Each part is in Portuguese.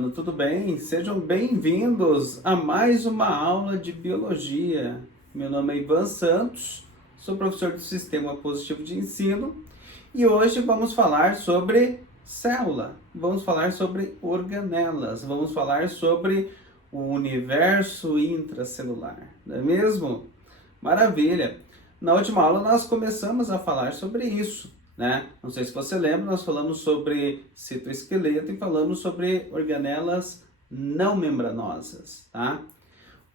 aluno, tudo bem? Sejam bem-vindos a mais uma aula de Biologia. Meu nome é Ivan Santos, sou professor do Sistema Positivo de Ensino e hoje vamos falar sobre célula, vamos falar sobre organelas, vamos falar sobre o universo intracelular, não é mesmo? Maravilha! Na última aula nós começamos a falar sobre isso, né? Não sei se você lembra, nós falamos sobre citoesqueleto e falamos sobre organelas não membranosas, tá?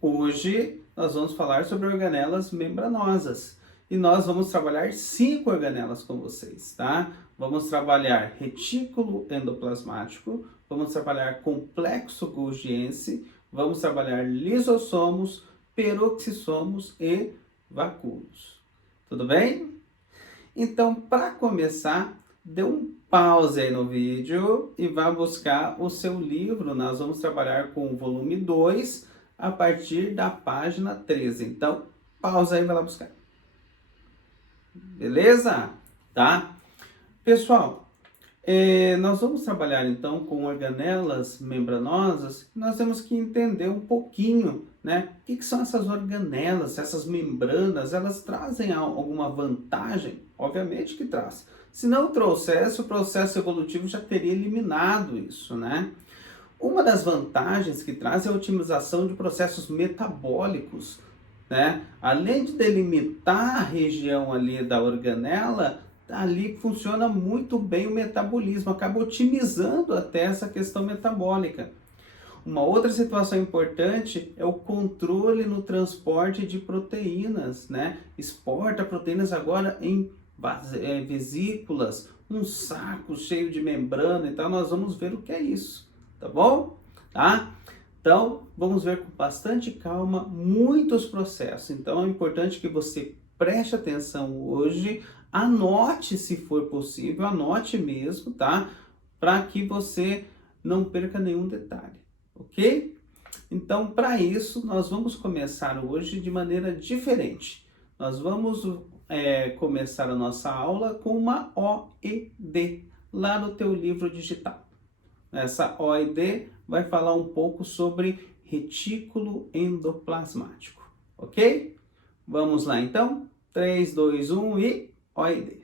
Hoje nós vamos falar sobre organelas membranosas e nós vamos trabalhar 5 organelas com vocês, tá? Vamos trabalhar retículo endoplasmático, vamos trabalhar complexo golgiense, vamos trabalhar lisossomos, peroxissomos e vacúolos. Tudo bem? Então, para começar, dê um pause aí no vídeo e vá buscar o seu livro. Nós vamos trabalhar com o volume 2 a partir da página 13. Então, pausa aí e vai lá buscar. Beleza? Tá? Pessoal, nós vamos trabalhar então com organelas membranosas. Nós temos que entender um pouquinho, né? O que são essas organelas, essas membranas? Elas trazem alguma vantagem? Obviamente que traz. Se não trouxesse, o processo evolutivo já teria eliminado isso, né? Uma das vantagens que traz é a otimização de processos metabólicos, né? Além de delimitar a região ali da organela, ali funciona muito bem o metabolismo, acaba otimizando até essa questão metabólica. Uma outra situação importante é o controle no transporte de proteínas, né? Exporta proteínas agora em vesículas, um saco cheio de membrana, então nós vamos ver o que é isso, tá bom? Tá? Então, vamos ver com bastante calma muitos processos. Então, é importante que você preste atenção hoje, anote se for possível, anote mesmo, tá? Para que você não perca nenhum detalhe, ok? Então, para isso, nós vamos começar hoje de maneira diferente. Nós vamos começar a nossa aula com uma OED, lá no teu livro digital. Essa OED vai falar um pouco sobre retículo endoplasmático, ok? Vamos lá então? 3, 2, 1 e OED.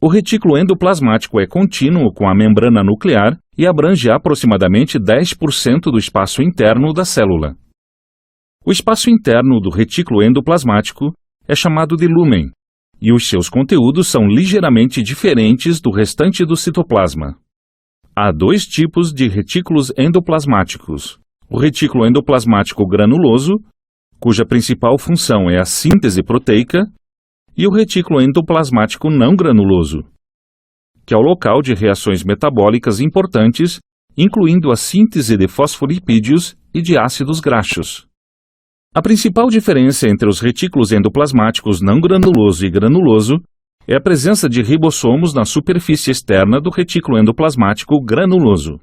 O retículo endoplasmático é contínuo com a membrana nuclear e abrange aproximadamente 10% do espaço interno da célula. O espaço interno do retículo endoplasmático é chamado de lúmen, e os seus conteúdos são ligeiramente diferentes do restante do citoplasma. Há 2 tipos de retículos endoplasmáticos: o retículo endoplasmático granuloso, cuja principal função é a síntese proteica, e o retículo endoplasmático não granuloso, que é o local de reações metabólicas importantes, incluindo a síntese de fosfolipídios e de ácidos graxos. A principal diferença entre os retículos endoplasmáticos não granuloso e granuloso é a presença de ribossomos na superfície externa do retículo endoplasmático granuloso.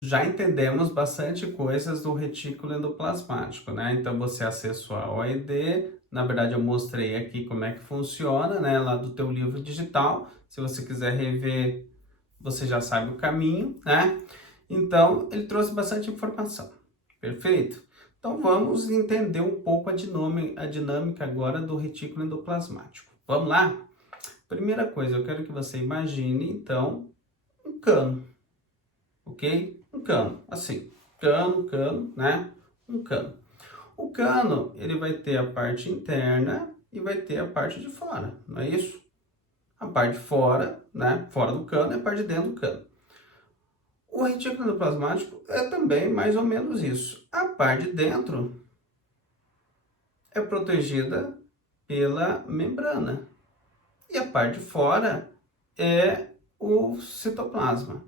Já entendemos bastante coisas do retículo endoplasmático, né? Então você acessou a OED, na verdade eu mostrei aqui como é que funciona, né? Lá do teu livro digital. Se você quiser rever, você já sabe o caminho, né? Então ele trouxe bastante informação, perfeito? Então vamos entender um pouco a dinâmica agora do retículo endoplasmático. Vamos lá? Primeira coisa, eu quero que você imagine então um cano, ok? Um cano, assim, cano, né? Um cano. O cano, ele vai ter a parte interna e vai ter a parte de fora, não é isso? A parte de fora, né? Fora do cano é a parte de dentro do cano. O retículo endoplasmático é também mais ou menos isso. A parte de dentro é protegida pela membrana e a parte de fora é o citoplasma.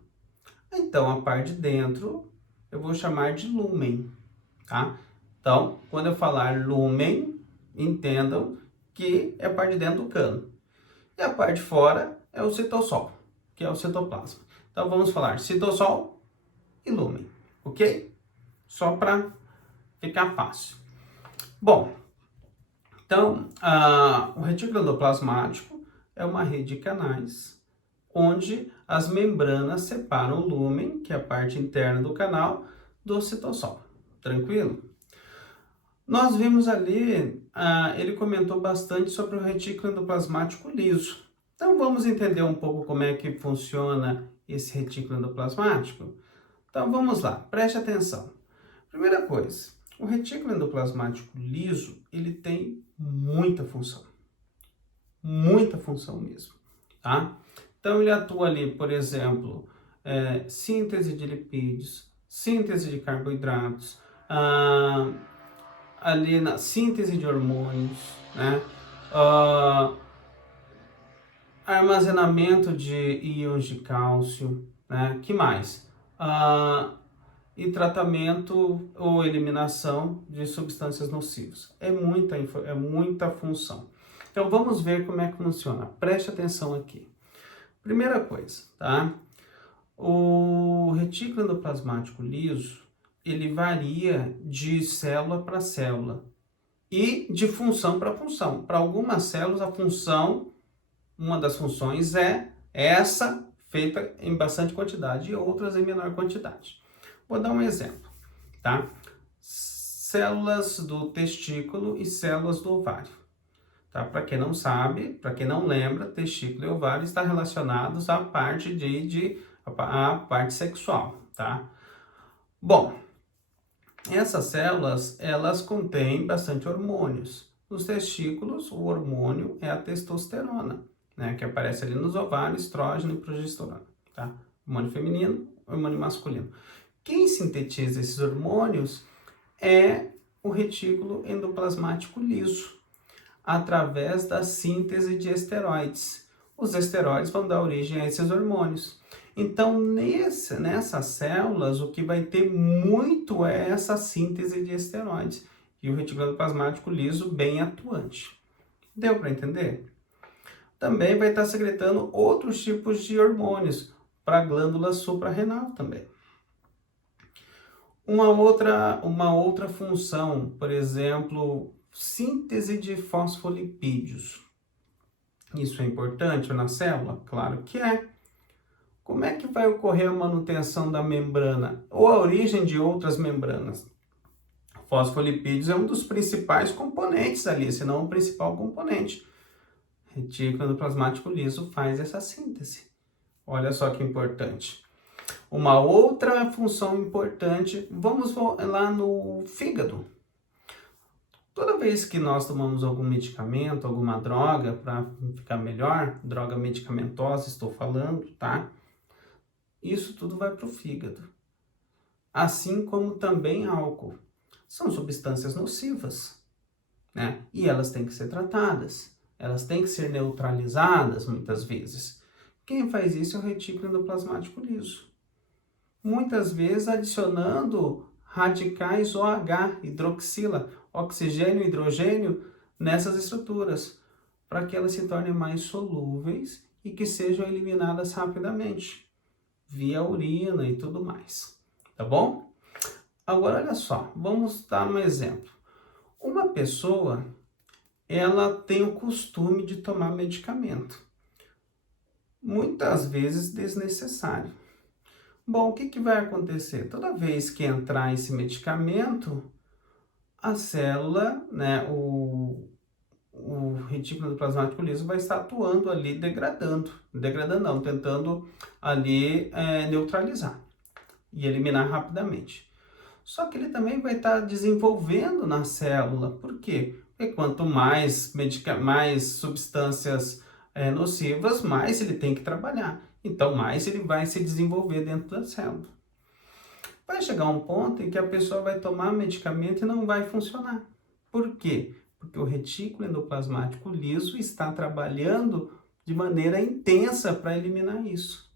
Então, a parte de dentro eu vou chamar de lúmen, tá? Então, quando eu falar lúmen, entendam que é a parte de dentro do cano. E a parte de fora é o citossol, que é o citoplasma. Então, vamos falar citossol e lúmen, ok? Só para ficar fácil. Bom, então, o retículo endoplasmático, é uma rede de canais, onde as membranas separam o lúmen, que é a parte interna do canal, do citosol. Tranquilo? Nós vimos ali, ele comentou bastante sobre o retículo endoplasmático liso. Então vamos entender um pouco como é que funciona esse retículo endoplasmático? Então vamos lá, preste atenção. Primeira coisa, o retículo endoplasmático liso, ele tem muita função mesmo, tá? Então ele atua ali, por exemplo, síntese de lipídios, síntese de carboidratos, ali na síntese de hormônios, né? Armazenamento de íons de cálcio, né? Que mais? E tratamento ou eliminação de substâncias nocivas. É muita função. Então vamos ver como é que funciona. Preste atenção aqui. Primeira coisa, tá? O retículo endoplasmático liso, ele varia de célula para célula e de função para função. Para algumas células, uma das funções é essa, feita em bastante quantidade, e outras em menor quantidade. Vou dar um exemplo, tá? Células do testículo e células do ovário. Tá? Para quem não sabe, para quem não lembra, testículo e ovário estão relacionados à parte à parte sexual, tá? Bom, essas células, elas contêm bastante hormônios. Nos testículos, o hormônio é a testosterona, né? Que aparece ali nos ovários, estrógeno e progesterona, tá? Hormônio feminino, hormônio masculino. Quem sintetiza esses hormônios é o retículo endoplasmático liso, através da síntese de esteroides. Os esteroides vão dar origem a esses hormônios. Então, nessas células, o que vai ter muito é essa síntese de esteroides. E o retículo endoplasmático liso bem atuante. Deu para entender? Também vai estar secretando outros tipos de hormônios para a glândula suprarrenal também. Uma outra função, por exemplo, síntese de fosfolipídios. Isso é importante na célula? Claro que é. Como é que vai ocorrer a manutenção da membrana ou a origem de outras membranas? Fosfolipídios é um dos principais componentes ali, se não o principal componente. Retículo endoplasmático liso faz essa síntese. Olha só que importante. Uma outra função importante, vamos lá no fígado. Toda vez que nós tomamos algum medicamento, alguma droga para ficar melhor, droga medicamentosa, estou falando, tá? Isso tudo vai para o fígado. Assim como também álcool. São substâncias nocivas, né? E elas têm que ser tratadas. Elas têm que ser neutralizadas muitas vezes. Quem faz isso é o retículo endoplasmático liso. Muitas vezes adicionando radicais OH, hidroxila, oxigênio e hidrogênio nessas estruturas, para que elas se tornem mais solúveis e que sejam eliminadas rapidamente, via urina e tudo mais. Tá bom? Agora, olha só, vamos dar um exemplo. Uma pessoa, ela tem o costume de tomar medicamento, muitas vezes desnecessário. Bom, o que vai acontecer? Toda vez que entrar esse medicamento, a célula, né, o retículo endoplasmático liso vai estar atuando ali, tentando ali neutralizar e eliminar rapidamente. Só que ele também vai estar desenvolvendo na célula. Por quê? Porque quanto mais substâncias nocivas, mais ele tem que trabalhar. Então, mais ele vai se desenvolver dentro da célula. Vai chegar um ponto em que a pessoa vai tomar medicamento e não vai funcionar. Por quê? Porque o retículo endoplasmático liso está trabalhando de maneira intensa para eliminar isso.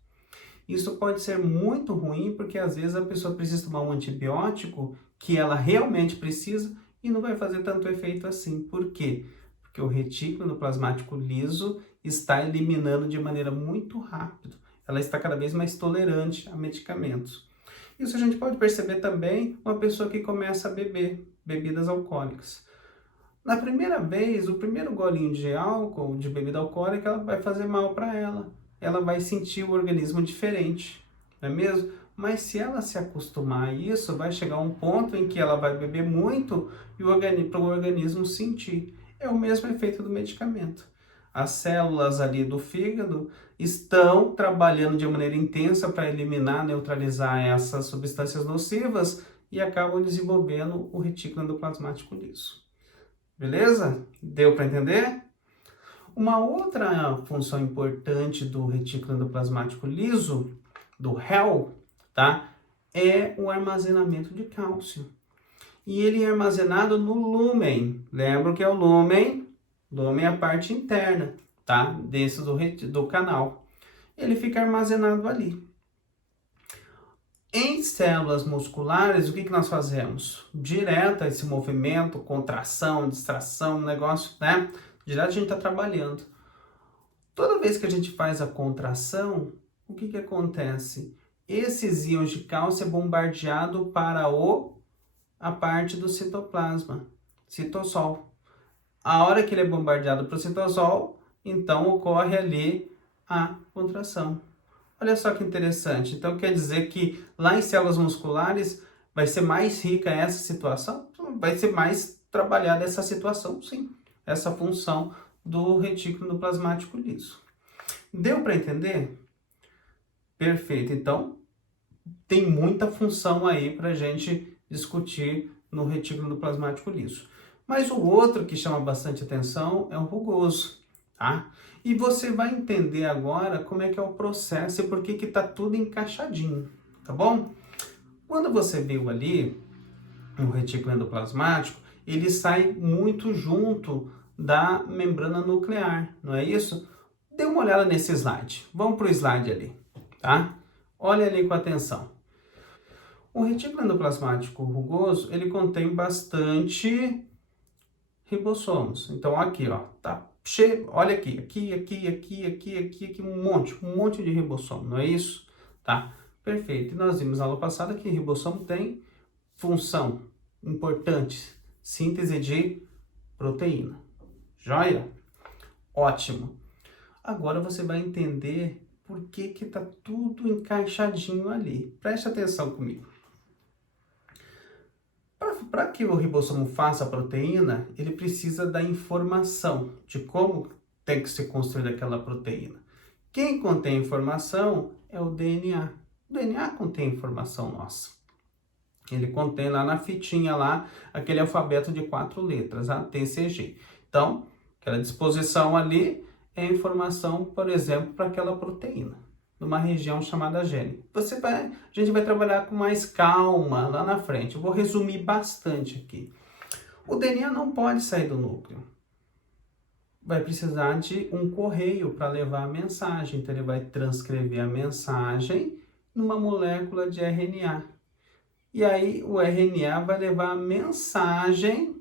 Isso pode ser muito ruim, porque às vezes a pessoa precisa tomar um antibiótico que ela realmente precisa e não vai fazer tanto efeito assim. Por quê? Porque o retículo endoplasmático liso está eliminando de maneira muito rápida. Ela está cada vez mais tolerante a medicamentos. Isso a gente pode perceber também uma pessoa que começa a beber bebidas alcoólicas. Na primeira vez, o primeiro golinho de álcool, de bebida alcoólica, ela vai fazer mal para ela. Ela vai sentir o organismo diferente, não é mesmo? Mas se ela se acostumar a isso, vai chegar um ponto em que ela vai beber muito e para o organismo sentir. É o mesmo efeito do medicamento. As células ali do fígado estão trabalhando de maneira intensa para eliminar, neutralizar essas substâncias nocivas e acabam desenvolvendo o retículo endoplasmático liso. Beleza? Deu para entender? Uma outra função importante do retículo endoplasmático liso, do REL, tá? É o armazenamento de cálcio. E ele é armazenado no lúmen. Lembra que é o lúmen? Lúmen é a parte interna, tá? Desse do canal. Ele fica armazenado ali. Em células musculares, o que nós fazemos? Direto esse movimento, contração, distração, negócio, né? Direto a gente está trabalhando. Toda vez que a gente faz a contração, o que acontece? Esses íons de cálcio é bombardeado para a parte do citoplasma, citossol. A hora que ele é bombardeado para o citossol, então ocorre ali a contração. Olha só que interessante. Então quer dizer que lá em células musculares vai ser mais rica essa situação? Vai ser mais trabalhada essa situação, sim. Essa função do retículo endoplasmático liso. Deu para entender? Perfeito. Então, tem muita função aí para a gente discutir no retículo endoplasmático liso. Mas o outro que chama bastante atenção é o rugoso, tá? E você vai entender agora como é que é o processo e por que está tudo encaixadinho, tá bom? Quando você viu ali o retículo endoplasmático, ele sai muito junto da membrana nuclear, não é isso? Dê uma olhada nesse slide. Vamos para o slide ali, tá? Olha ali com atenção. O retículo endoplasmático rugoso, ele contém bastante ribossomos. Então, aqui, ó, tá cheio, olha aqui, um monte de ribossomo, não é isso? Tá, perfeito. E nós vimos na aula passada que ribossomo tem função importante, síntese de proteína. Joia? Ótimo. Agora você vai entender por que tá tudo encaixadinho ali. Preste atenção comigo. Para que o ribossomo faça a proteína, ele precisa da informação de como tem que ser construída aquela proteína. Quem contém informação é o DNA. O DNA contém informação nossa. Ele contém lá na fitinha lá aquele alfabeto de 4 letras, A, T, C, G. Então, aquela disposição ali é informação, por exemplo, para aquela proteína, numa região chamada gene. A gente vai trabalhar com mais calma lá na frente. Eu vou resumir bastante aqui. O DNA não pode sair do núcleo. Vai precisar de um correio para levar a mensagem. Então, ele vai transcrever a mensagem numa molécula de RNA. E aí, o RNA vai levar a mensagem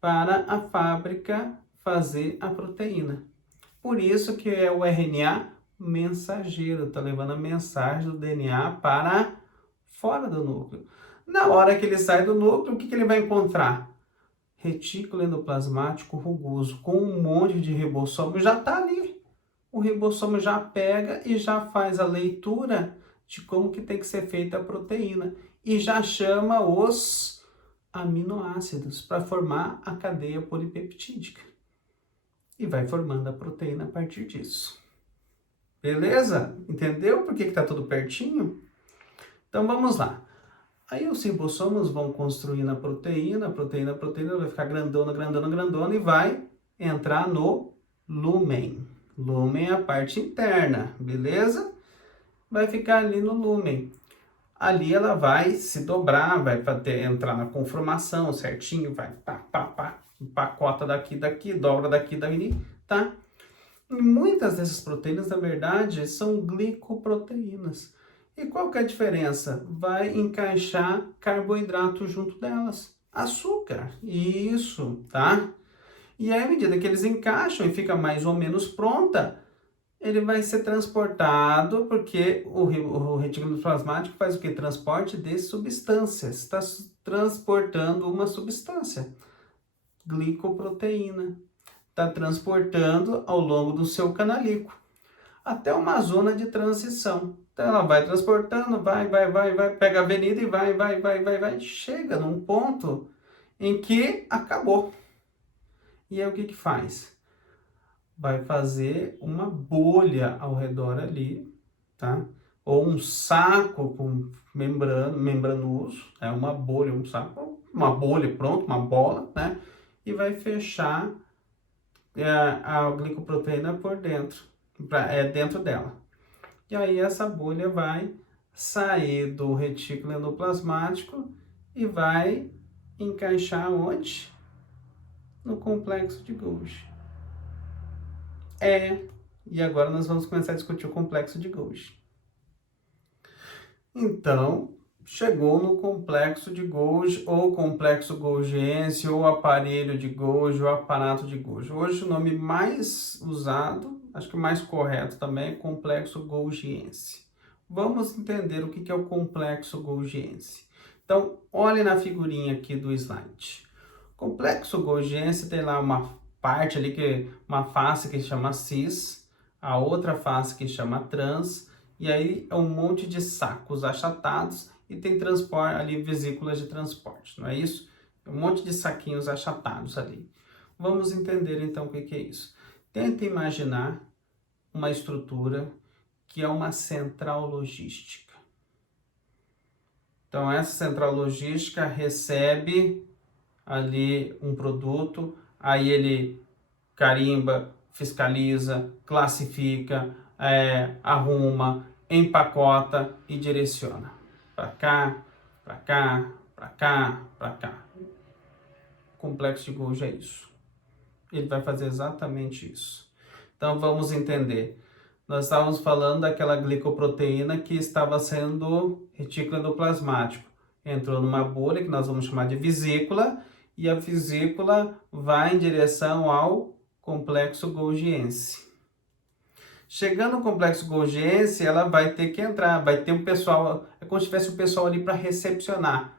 para a fábrica fazer a proteína. Por isso que é o RNA mensageiro, está levando a mensagem do DNA para fora do núcleo. Na hora que ele sai do núcleo, o que ele vai encontrar? Retículo endoplasmático rugoso, com um monte de ribossomo, já está ali. O ribossomo já pega e já faz a leitura de como que tem que ser feita a proteína. E já chama os aminoácidos para formar a cadeia polipeptídica. E vai formando a proteína a partir disso. Beleza? Entendeu por que está tudo pertinho? Então vamos lá. Aí os ribossomos vão construindo a proteína vai ficar grandona e vai entrar no lúmen. Lúmen é a parte interna, beleza? Vai ficar ali no lúmen. Ali ela vai se dobrar, vai entrar na conformação certinho, vai empacota daqui, dobra daqui, tá? E muitas dessas proteínas, na verdade, são glicoproteínas. E qual que é a diferença? Vai encaixar carboidrato junto delas. Açúcar, isso, tá? E aí, à medida que eles encaixam e fica mais ou menos pronta, ele vai ser transportado, porque o retículo endoplasmático faz o quê? Transporte de substâncias. Está transportando uma substância. glicoproteína. Está transportando ao longo do seu canalico até uma zona de transição. Então ela vai transportando, vai, pega a avenida e vai, chega num ponto em que acabou. E aí o que que faz? Vai fazer uma bolha ao redor ali, tá? Ou um saco com membranoso, uma bolha, um saco, uma bolha, pronto, uma bola, né? E vai fechar a glicoproteína por dentro, dentro dela. E aí essa bolha vai sair do retículo endoplasmático e vai encaixar onde? No complexo de Golgi. E agora nós vamos começar a discutir o complexo de Golgi. Então, chegou no complexo de Golgi, ou complexo golgiense, ou aparelho de Golgi, ou aparato de Golgi. Hoje o nome mais usado, acho que o mais correto também, é complexo golgiense. Vamos entender o que é o complexo golgiense. Então, olhe na figurinha aqui do slide. Complexo golgiense tem lá uma parte ali, uma face que chama cis, a outra face que chama trans, e aí é um monte de sacos achatados e tem transporte ali, vesículas de transporte, não é isso? Um monte de saquinhos achatados ali. Vamos entender então o que é isso. Tenta imaginar uma estrutura que é uma central logística. Então essa central logística recebe ali um produto, aí ele carimba, fiscaliza, classifica, arruma, empacota e direciona. Para cá, para cá, para cá, para cá. O complexo de Golgi é isso. Ele vai fazer exatamente isso. Então vamos entender. Nós estávamos falando daquela glicoproteína que estava sendo retículo endoplasmático. Entrou numa bolha que nós vamos chamar de vesícula, e a vesícula vai em direção ao complexo golgiense. Chegando no complexo golgiense, ela vai ter que entrar, vai ter um pessoal, é como se tivesse um pessoal ali para recepcionar.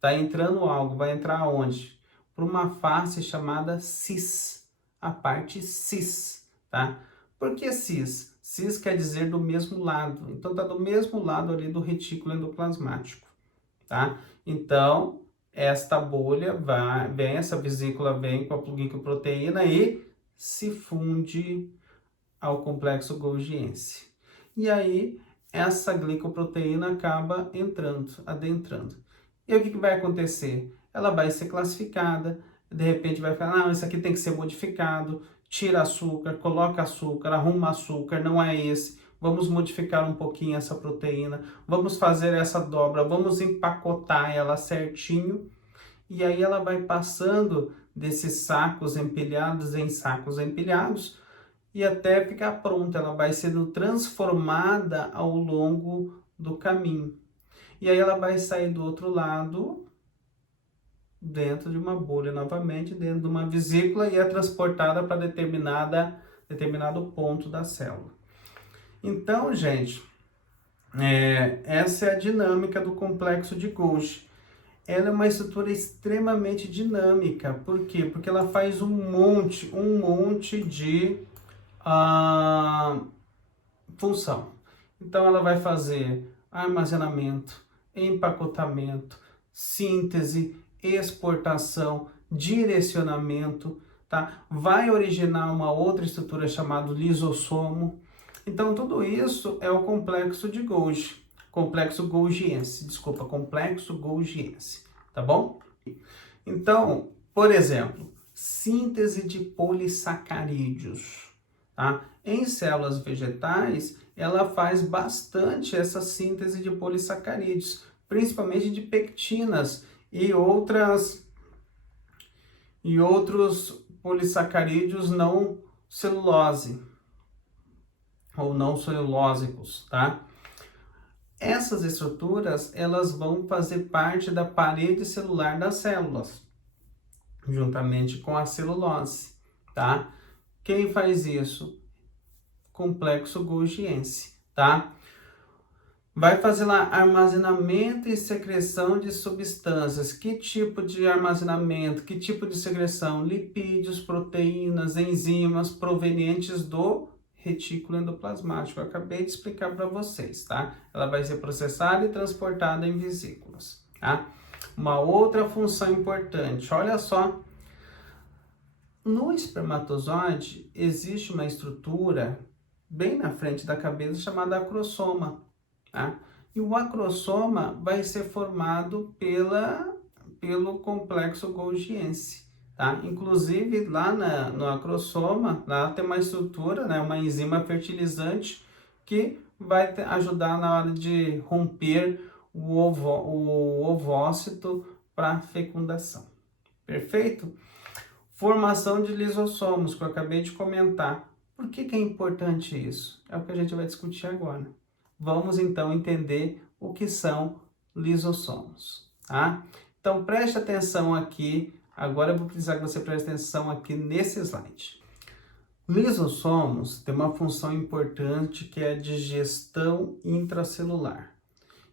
Tá entrando algo, vai entrar aonde? Por uma face chamada cis, a parte cis, tá? Por que cis? Cis quer dizer do mesmo lado, então tá do mesmo lado ali do retículo endoplasmático, tá? Então, esta bolha essa vesícula vem com a glicoproteína e se funde ao complexo golgiense. E aí, essa glicoproteína acaba adentrando. E o que vai acontecer? Ela vai ser classificada, de repente vai falar, não, isso aqui tem que ser modificado, tira açúcar, coloca açúcar, arruma açúcar, não é esse. Vamos modificar um pouquinho essa proteína, vamos fazer essa dobra, vamos empacotar ela certinho. E aí ela vai passando desses sacos empilhados em sacos empilhados e até ficar pronta. Ela vai sendo transformada ao longo do caminho. E aí ela vai sair do outro lado, dentro de uma bolha novamente, dentro de uma vesícula e é transportada para determinado ponto da célula. Então, gente, essa é a dinâmica do complexo de Golgi. Ela é uma estrutura extremamente dinâmica. Por quê? Porque ela faz um monte de função. Então, ela vai fazer armazenamento, empacotamento, síntese, exportação, direcionamento, tá? Vai originar uma outra estrutura chamada lisossomo. Então, tudo isso é o complexo de Golgi. Complexo golgiense, tá bom? Então, por exemplo, síntese de polissacarídeos, tá? Em células vegetais, ela faz bastante essa síntese de polissacarídeos, principalmente de pectinas e outros polissacarídeos não celulose ou não celulósicos, tá? Essas estruturas, elas vão fazer parte da parede celular das células, juntamente com a celulose, tá? Quem faz isso? Complexo golgiense, tá? Vai fazer lá armazenamento e secreção de substâncias. Que tipo de armazenamento? Que tipo de secreção? Lipídios, proteínas, enzimas provenientes do retículo endoplasmático. Eu acabei de explicar para vocês, tá? Ela vai ser processada e transportada em vesículas, tá? Uma outra função importante, olha só. No espermatozoide existe uma estrutura bem na frente da cabeça chamada acrossoma. Tá? E o acrossoma vai ser formado pelo complexo golgiense. Tá? Inclusive, lá no acrossoma, lá tem uma estrutura, né, uma enzima fertilizante que vai ajudar na hora de romper o ovócito para fecundação. Perfeito? Formação de lisossomos, que eu acabei de comentar. Por que é importante isso? É o que a gente vai discutir agora. Vamos então entender o que são lisossomos, tá? Então preste atenção aqui, agora eu vou precisar que você preste atenção aqui nesse slide. Lisossomos tem uma função importante que é a digestão intracelular.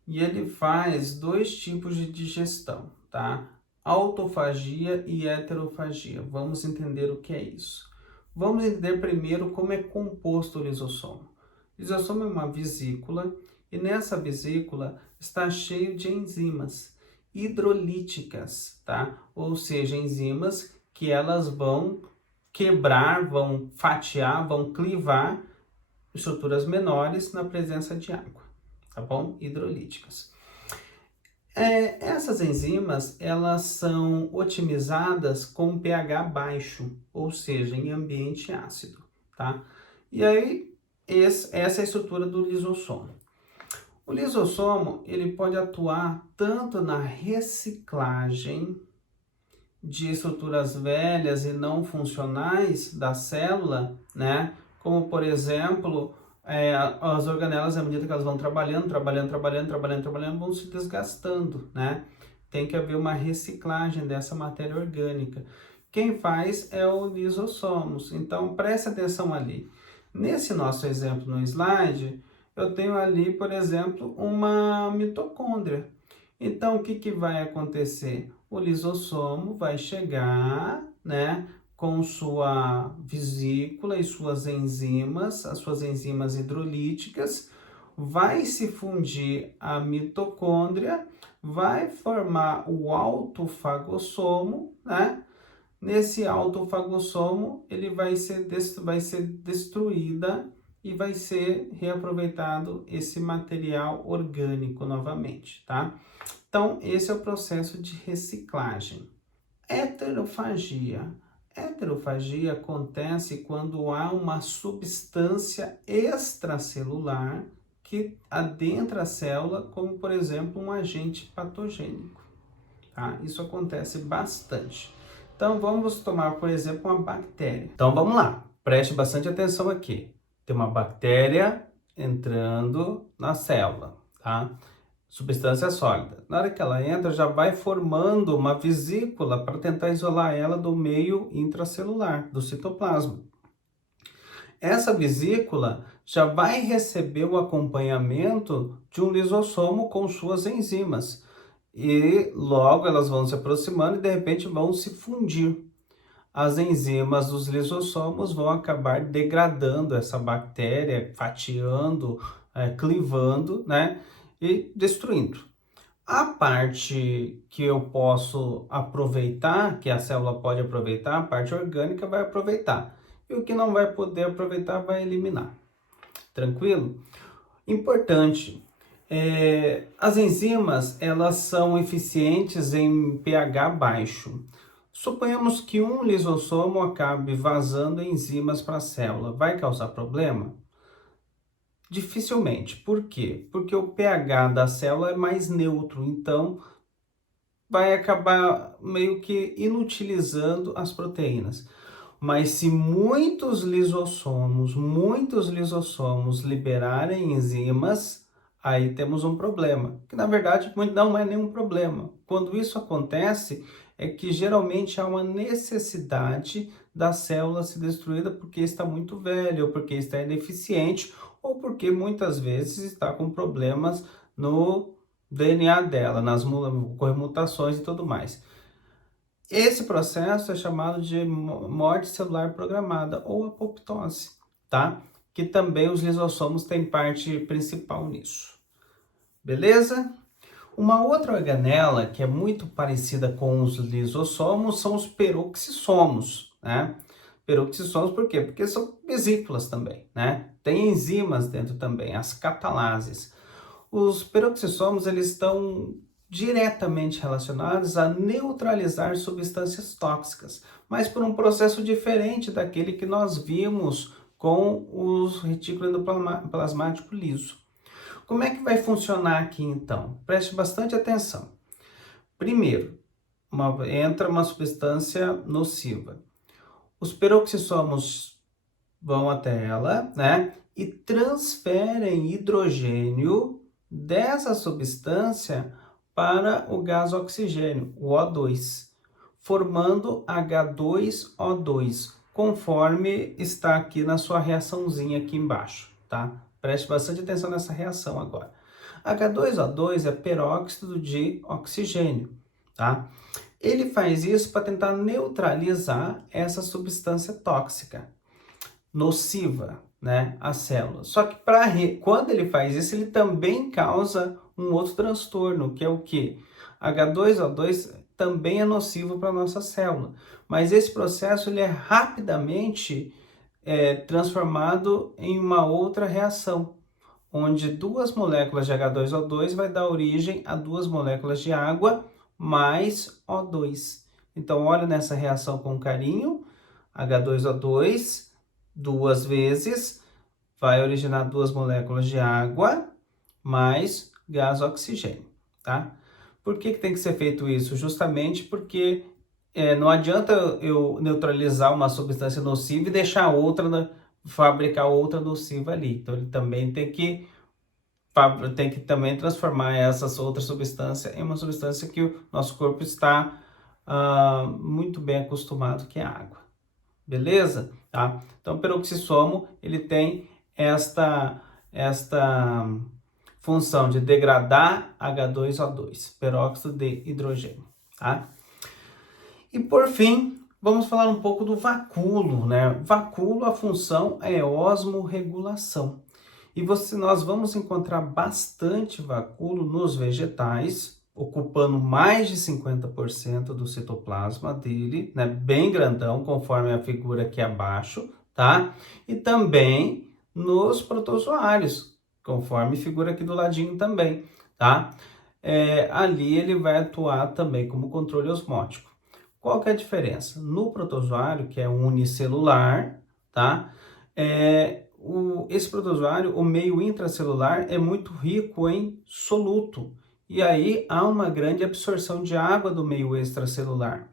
E ele faz dois tipos de digestão, tá? Autofagia e heterofagia. Vamos entender o que é isso. Vamos entender primeiro como é composto o lisossomo. O lisossomo é uma vesícula e nessa vesícula está cheio de enzimas hidrolíticas, tá? Ou seja, enzimas que elas vão quebrar, vão fatiar, vão clivar estruturas menores na presença de água, tá bom? Hidrolíticas. Essas enzimas, elas são otimizadas com pH baixo, ou seja, em ambiente ácido, tá? E aí, essa é a estrutura do lisossomo. O lisossomo, ele pode atuar tanto na reciclagem de estruturas velhas e não funcionais da célula, né? Como, por exemplo, as organelas, à medida que elas vão trabalhando, vão se desgastando, né? Tem que haver uma reciclagem dessa matéria orgânica. Quem faz é o lisossomos. Então, preste atenção ali. Nesse nosso exemplo no slide, eu tenho ali, por exemplo, uma mitocôndria. Então, o que vai acontecer? O lisossomo vai chegar, né, com sua vesícula e suas enzimas, as suas enzimas hidrolíticas, vai se fundir a mitocôndria, vai formar o autofagossomo, né? Nesse autofagossomo, ele vai ser destruída e vai ser reaproveitado esse material orgânico novamente, tá? Então, esse é o processo de reciclagem. Heterofagia. Heterofagia acontece quando há uma substância extracelular que adentra a célula, como por exemplo um agente patogênico. Tá? Isso acontece bastante. Então vamos tomar, por exemplo, uma bactéria. Então vamos lá, preste bastante atenção aqui. Tem uma bactéria entrando na célula, tá? Substância sólida. Na hora que ela entra, já vai formando uma vesícula para tentar isolar ela do meio intracelular, do citoplasma. Essa vesícula já vai receber o acompanhamento de um lisossomo com suas enzimas. E logo elas vão se aproximando e de repente vão se fundir. As enzimas dos lisossomos vão acabar degradando essa bactéria, fatiando, clivando, né? E destruindo. A parte que eu posso aproveitar, que a célula pode aproveitar, a parte orgânica vai aproveitar. E o que não vai poder aproveitar vai eliminar. Tranquilo? Importante. As enzimas, elas são eficientes em pH baixo. Suponhamos que um lisossomo acabe vazando enzimas para a célula. Vai causar problema? Dificilmente. Por quê? Porque o pH da célula é mais neutro, então vai acabar meio que inutilizando as proteínas. Mas se muitos lisossomos liberarem enzimas, aí temos um problema, que na verdade não é nenhum problema. Quando isso acontece, é que geralmente há uma necessidade da célula ser destruída porque está muito velha, ou porque está ineficiente, ou porque muitas vezes está com problemas no DNA dela, nas mutações e tudo mais. Esse processo é chamado de morte celular programada ou apoptose, tá? Que também os lisossomos têm parte principal nisso. Beleza? Uma outra organela que é muito parecida com os lisossomos são os peroxissomos, né? Peroxissomos por quê? Porque são vesículas também, né? Tem enzimas dentro também, as catalases. Os peroxissomos, eles estão diretamente relacionados a neutralizar substâncias tóxicas, mas por um processo diferente daquele que nós vimos com os retículo endoplasmático liso. Como é que vai funcionar aqui então? Preste bastante atenção. Primeiro, entra uma substância nociva. Os peroxissomos vão até ela, né? E transferem hidrogênio dessa substância para o gás oxigênio, o O2, formando H2O2, conforme está aqui na sua reaçãozinha aqui embaixo, tá? Preste bastante atenção nessa reação agora. H2O2 é peróxido de oxigênio, tá? Ele faz isso para tentar neutralizar essa substância tóxica, nociva, né, à célula. Só que quando ele faz isso, ele também causa um outro transtorno, que é o quê? H2O2 também é nocivo para a nossa célula, mas esse processo ele é rapidamente transformado em uma outra reação, onde duas moléculas de H2O2 vai dar origem a duas moléculas de água mais O2. Então, olha nessa reação com carinho, H2O2 duas vezes vai originar duas moléculas de água mais gás oxigênio, tá? Por que tem que ser feito isso? Justamente porque não adianta eu neutralizar uma substância nociva e deixar outra, fabricar outra nociva ali. Então, ele também tem que também transformar essa outra substância em uma substância que o nosso corpo está muito bem acostumado, que é a água. Beleza? Tá? Então, o peroxissomo, ele tem esta função de degradar H2O2, peróxido de hidrogênio, tá? E por fim, vamos falar um pouco do vacúolo, né? Vacúolo, a função é osmorregulação. E nós vamos encontrar bastante vacúolo nos vegetais, ocupando mais de 50% do citoplasma dele, né? Bem grandão, conforme a figura aqui abaixo, tá? E também nos protozoários, conforme figura aqui do ladinho também, tá? Ali ele vai atuar também como controle osmótico. Qual que é a diferença? No protozoário, que é unicelular, tá? Esse protozoário, o meio intracelular, é muito rico em soluto. E aí há uma grande absorção de água do meio extracelular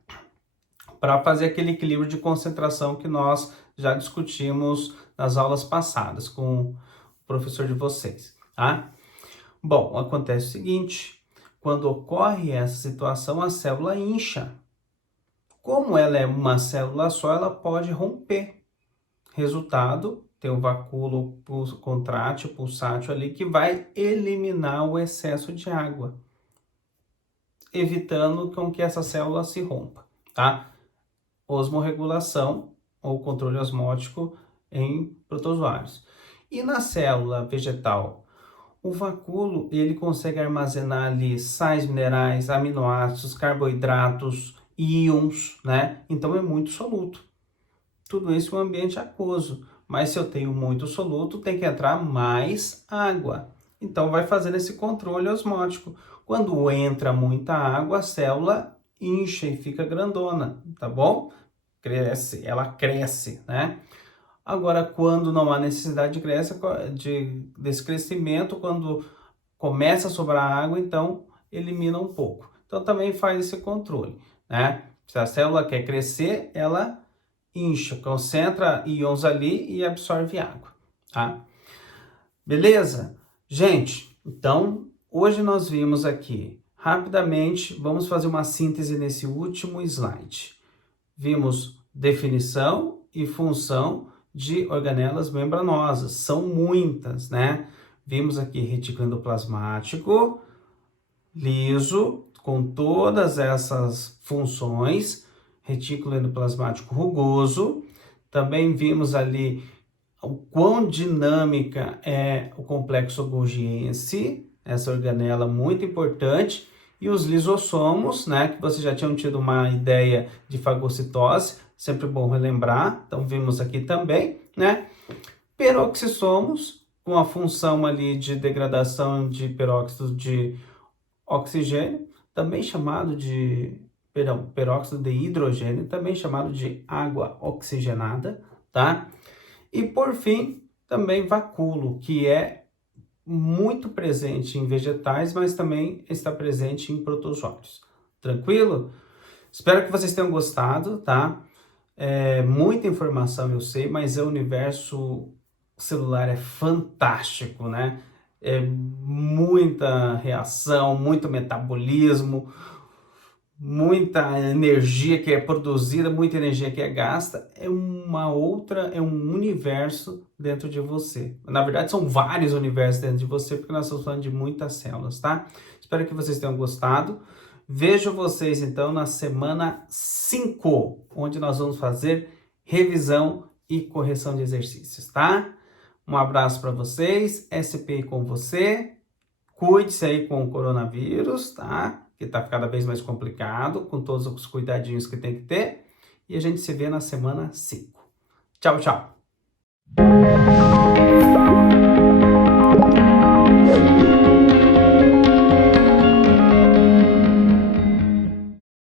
para fazer aquele equilíbrio de concentração que nós já discutimos nas aulas passadas com o professor de vocês, tá? Bom, acontece o seguinte, quando ocorre essa situação, a célula incha. Como ela é uma célula só, ela pode romper. Resultado, tem o vacúolo contrátil, pulsátil ali, que vai eliminar o excesso de água, evitando com que essa célula se rompa, tá? Osmorregulação ou controle osmótico em protozoários. E na célula vegetal, o vacúolo, ele consegue armazenar ali sais minerais, aminoácidos, carboidratos, íons, né? Então é muito soluto. Tudo isso em um ambiente aquoso. Mas se eu tenho muito soluto, tem que entrar mais água. Então vai fazendo esse controle osmótico. Quando entra muita água, a célula incha e fica grandona, tá bom? Ela cresce, né? Agora, quando não há necessidade desse crescimento, quando começa a sobrar água, então elimina um pouco. Então também faz esse controle, né? Se a célula quer crescer, ela incha, concentra íons ali e absorve água, tá? Beleza? Gente, então hoje nós vimos aqui, rapidamente, vamos fazer uma síntese nesse último slide. Vimos definição e função de organelas membranosas. São muitas, né? Vimos aqui retículo endoplasmático, liso, com todas essas funções, retículo endoplasmático rugoso. Também vimos ali o quão dinâmica é o complexo golgiense, essa organela muito importante, e os lisossomos, né, que vocês já tinham tido uma ideia de fagocitose, sempre bom relembrar, então vimos aqui também, né, peroxissomos, com a função ali de degradação de peróxido de oxigênio, também chamado de, peróxido de hidrogênio, também chamado de água oxigenada, tá? E por fim, também vacúolo, que é muito presente em vegetais, mas também está presente em protozoários. Tranquilo? Espero que vocês tenham gostado, tá? Muita informação eu sei, mas o universo celular é fantástico, né? É muita reação, muito metabolismo, muita energia que é produzida, muita energia que é gasta, é um universo dentro de você. Na verdade, são vários universos dentro de você, porque nós estamos falando de muitas células, tá? Espero que vocês tenham gostado. Vejo vocês, então, na semana 5, onde nós vamos fazer revisão e correção de exercícios, tá? Um abraço para vocês, SP com você. Cuide-se aí com o coronavírus, tá? Que tá cada vez mais complicado, com todos os cuidadinhos que tem que ter. E a gente se vê na semana 5. Tchau, tchau!